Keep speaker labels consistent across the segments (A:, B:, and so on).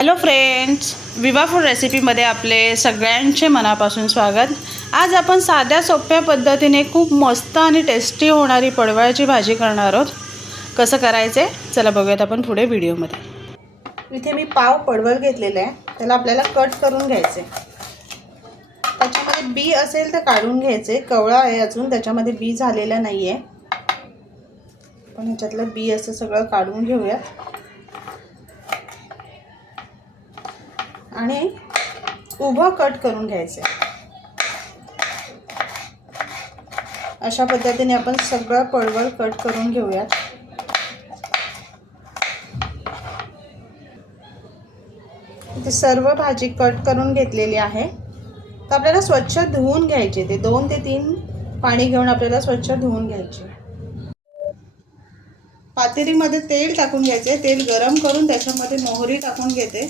A: Hello friends Viva food रेसिपीमध्ये आपले सगळ्यांचे मनापासून स्वागत. आज आपण साध्या सोप्या पद्धतीने खूप मस्त आणि टेस्टी होणारी पडवळाची भाजी करणार आहोत. कसं करायचं आहे चला बघूयात आपण पुढे व्हिडिओमध्ये. इथे मी पाव पडवळ घेतलेलं आहे. त्याला आपल्याला कट करून घ्यायचे त्याच्यामध्ये बी असेल तर काढून घ्यायचे कवळा आहे अजून त्याच्यामध्ये बी झालेला नाही आहे पण ह्याच्यातलं बी असं सगळं काढून घेऊयात. आणि उभं कट करून घ्यायचे. अशा पद्धतीने आपण सगळं पळवळ कट करून घेऊयात. इथे सर्व भाजी कट करून घेतलेली आहे. तर आपल्याला स्वच्छ धुवून घ्यायचे. ते दोन ते तीन पाणी घेऊन आपल्याला स्वच्छ धुवून घ्यायचे. पातेलीमध्ये तेल टाकून घ्यायचे. तेल गरम करून त्याच्यामध्ये मोहरी टाकून घेते.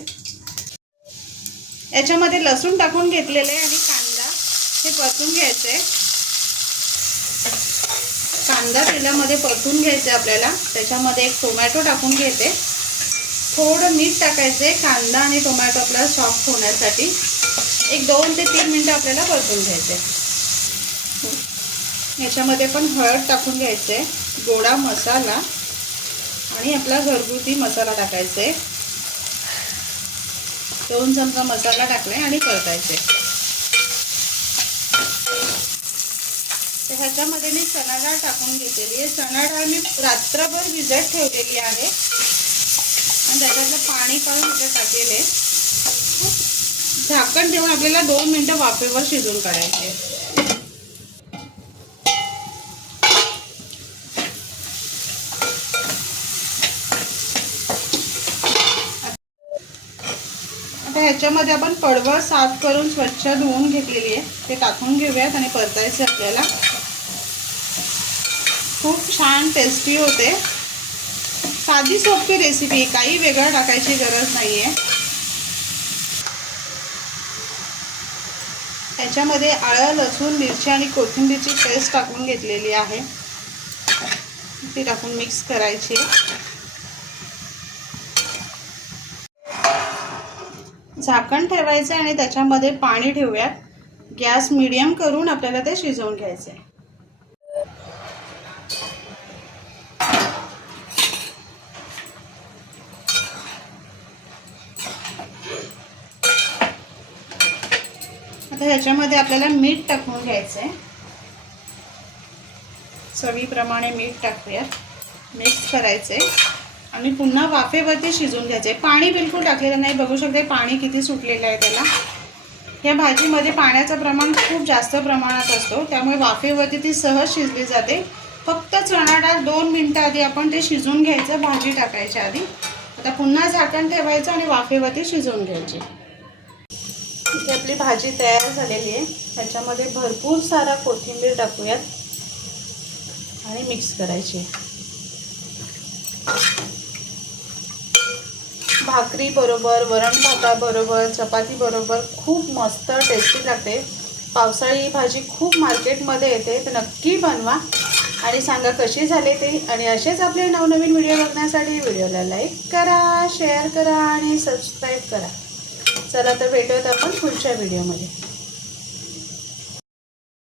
A: याच्यामध्ये लसूण टाकून घेतलेले आणि कांदा. हे परतून घ्यायचे. कांदा तेलामध्ये परतून घ्यायचे आपल्याला. त्याच्यामध्ये एक टोमॅटो टाकून घेते. थोडं मीठ टाकायचे कांदा आणि टोमॅटो आपल्याला सॉफ्ट होण्यासाठी. एक दोन ते तीन मिनटं आपल्याला परतून घ्यायचे. याच्यामध्ये पण हळद टाकून घ्यायचे. गोडा मसाला आणि आपला घरगुती मसाला टाकायचा. आहे दोन चमचा मसाला टाकले आणि परतायचे तर ह्याच्यामध्ये मी चणा डाळ टाकून घेतलेली आहे. चणा डाळ मी रात्रभर भिजत ठेवलेली आहे. आणि त्याच्यातलं पाणी काढून इथे टाकेले झाकण ठेवून आपल्याला दोन मिनटं वाफेवर शिजून काढायचे. आता ह्याच्यामध्ये आपण पडवळ साफ करून स्वच्छ धुवून घेतलेली आहे. ते टाकून घेऊयात आणि परतायचं आपल्याला. खूप छान टेस्टी होते. साधी सोपी रेसिपी काही वेगळं टाकायची गरज नाही आहे ह्याच्यामध्ये आळं लसूण मिरची आणि कोथिंबीरची पेस्ट टाकून घेतलेली आहे. ती टाकून मिक्स करायची झाकण ठेवायचं आणि त्याच्यामध्ये पाणी ठेवूयात. गॅस मिडियम करून आपल्याला ते शिजवून घ्यायचे. आता ह्याच्यामध्ये आपल्याला मीठ टाकून घ्यायचं आहे चवीप्रमाणे मीठ टाकूयात. मिक्स करायचे आणि पुन्हा वाफेवरती शिजून घ्यायचे. पाणी बिलकुल टाकलेलं नाही. बघू शकते पाणी किती सुटलेलं आहे त्याला. या भाजीमध्ये पाण्याचं प्रमाण खूप जास्त प्रमाणात असतो. त्यामुळे वाफेवरती ती सहज शिजली जाते. फक्त चणा डाळ दोन मिनटं आधी आपण ते शिजून घ्यायचं भाजी टाकायच्या आधी. आता पुन्हा झाकण ठेवायचं आणि वाफेवरती शिजवून घ्यायची. इथे आपली भाजी तयार झालेली आहे. त्याच्यामध्ये भरपूर सारा कोथिंबीर टाकूयात आणि मिक्स करायची भाकरी बरोबर वरण भाताबरोबर चपातीबरोबर खूप मस्त टेस्टी लागते. पावसाळी भाजी खूप मार्केटमध्ये येते तर नक्की बनवा. आणि सांगा कशी झाले ते? आणि असेच आपले नवनवीन व्हिडिओ बघण्यासाठी व्हिडिओला लाईक करा शेअर करा आणि सबस्क्राईब करा. चला तर भेटूयात आपण पुढच्या व्हिडिओमध्ये